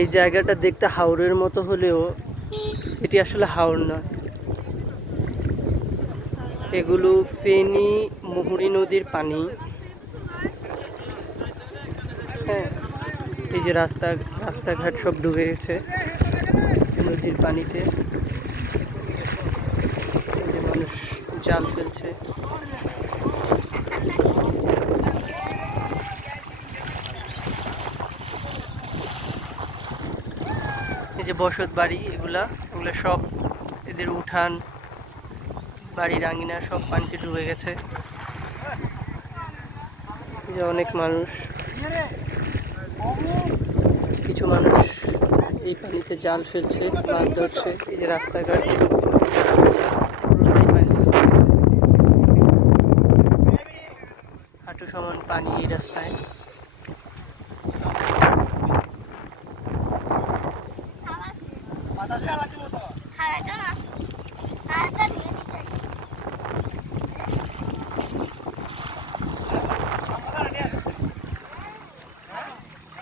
এই জায়গাটা দেখতে হাওরের মতো হলেও এটি আসলে হাওর না, এগুলো ফেনী মুহুরী নদীর পানি। হ্যাঁ, এই যে রাস্তাঘাট সব ডুবে গেছে নদীর পানিতে। এই যে মানুষ জাল ফেলছে। এই যে বসত বাড়ি, এগুলা সব, এদের উঠান বাড়ির আঙিনা সব পানিতে ডুবে গেছে। এই যে অনেক মানুষ, কিছু মানুষ এই পানিতে জাল ফেলছে, মাছ ধরছে। এই যে রাস্তাঘাট, পুরোটাই পানিতে ডুবে গেছে, হাঁটু সমান পানি এই রাস্তায়।